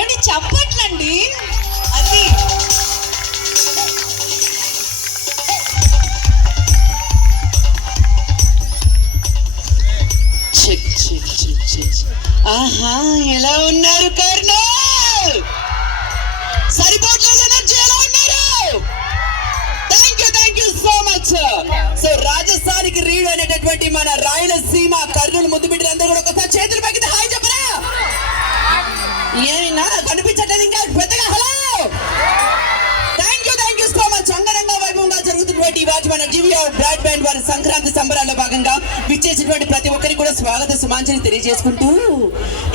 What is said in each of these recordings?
ఏంటి చప్పట్లండి అది. Check check check check. ఆహా, ఎలా ఉన్నారు కర్నూల్? సరిపోట్లేదు ఎనర్జీ, ఎలా ఉన్నారు? Thank you so much. So రాజస్థానికి రీడ్ అనేటటువంటి మన రాయలసీమ కర్నూలు ముద్దు బిడ్డలందరూ కూడా ఒకసారి చేతులు పైకి హాయ్ చెప్పరా. ఏమైనా కనిపించట్లేదు ఇంకా పెద్దగా. Hello, thank you so much. అంగరంగ వైభవంగా జరుగుతున్నటువంటి మన జీవీఆర్ బ్రాడ్ బ్యాండ్ వారి సంక్రాంతి సంబరాల్లో భాగంగా విచ్చేసినటువంటి ప్రతి ఒక్కరికి కూడా స్వాగత సుమాంజలి తెలియజేసుకుంటూ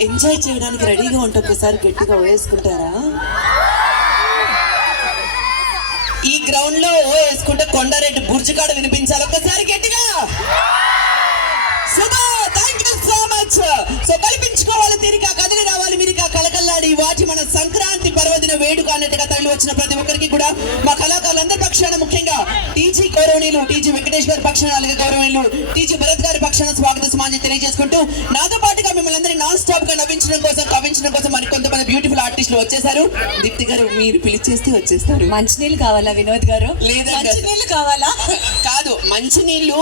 ఎంజాయ్ చేయడానికి రెడీగా ఉంటే ఒకసారి గట్టిగా వేసుకుంటారా? ఈ గ్రౌండ్ లో వేసుకుంటే కొండారెడ్డి బుర్జుకాడ వినిపించాలి ఒకసారి గట్టిగా. Thank you so much. So కల్పించుకోవాలి తీరిక, కదిలి రావాలి మీరిక, కలకల్లాడి వాచి మన సంక్రాంతి పర్వదిన వేడుక అన్నట్టుగా తరలి వచ్చిన ప్రతి ఒక్కరికి కూడా మా కళాకారులందరి పక్షాన, ముఖ్యంగా టీజీ గౌరవనీయులు టీజీ వెంకటేష్ గారి పక్షాన, అలాగే గౌరవనీయులు టీజీ భరత్ గారి పక్షాన స్వాగత సమాజం తెలియజేసుకుంటూ నాతో పాటుగా మిమ్మల్ని అందరినీ నాన్ స్టాప్ గా నవ్వించడం కోసం, కవించడం కోసం మరి కొంతమంది బ్యూటిఫుల్ ఆర్టిస్టులు వచ్చేసారు. దీప్తి గారు మీరు పిలిచేస్తే వచ్చేస్తారు. మంచినీళ్ళు కావాలా వినోద్ గారు? లేదా మంచినీళ్ళు కావాలా? కాదు, మంచినీళ్ళు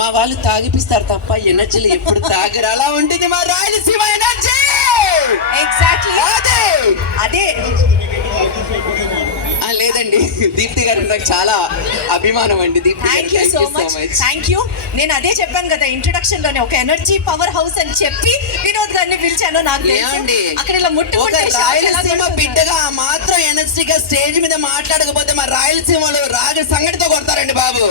మా వాళ్ళు తాగిపిస్తారు తప్ప ఎనర్జీలు ఎప్పుడు తాగరు. అలా ఉంటుంది మా రాయలసీమ ఎనర్జీ. ఎగ్జాక్ట్లీ అదే. లేదండి, దీప్తి గారు నాకు చాలా అభిమానం అండి. Deepti thank you so much. Thank you. నేను అదే చెప్పాను కదా ఇంట్రొడక్షన్ లోనే, ఒక ఎనర్జీ పవర్ హౌస్ అని చెప్పి వినోద్ గారిని పిలిచాను. నాకు అక్కడ ఇలా ముట్టుకుంటే రాయలసీమ బిడ్డగా మాత్రం ఎనర్జీగా స్టేజ్ మీద మాట్లాడకపోతే మా రాయలసీమలో రాజు సంగటితో కొడతారండి బాబు,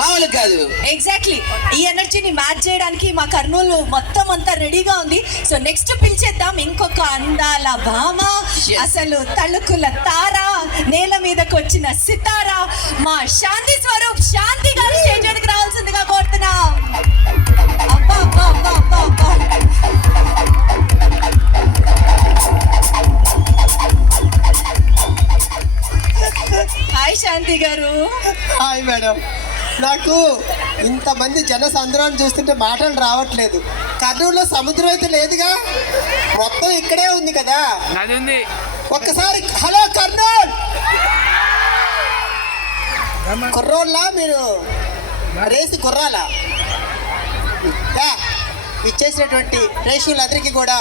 మామూలు కాదు. ఎగ్జాక్ట్లీ, ఈ ఎనర్జీని మ్యాచ్ చేయడానికి మా కర్నూలు మొత్తం అంతా రెడీగా ఉంది. సో నెక్స్ట్ పిలిచేద్దాం ఇంకొక అందాల భామ, అసలు తళుకుల తార, నేల మీదకి వచ్చిన సితారా, మా శాంతి స్వరూప్ శాంతి గారు స్టేజ్ మీదకి రావాల్సిందిగా కోరుతున్నా. అబ్బా అబ్బా అబ్బా అబ్బా అబ్బా. హాయ్ శాంతి గారు. Hi madam. నాకు ఇంతమంది జనసంద్రాన్ని చూస్తుంటే మాటలు రావట్లేదు. కర్నూలులో సముద్రం అయితే లేదుగా, మొత్తం ఇక్కడే ఉంది కదా. ఒక్కసారి హలో కర్నూలు కుర్రోళ్ళ మీరు రేసి కుర్రాలా ఇచ్చేసినటువంటి ప్రేక్షకులందరికీ కూడా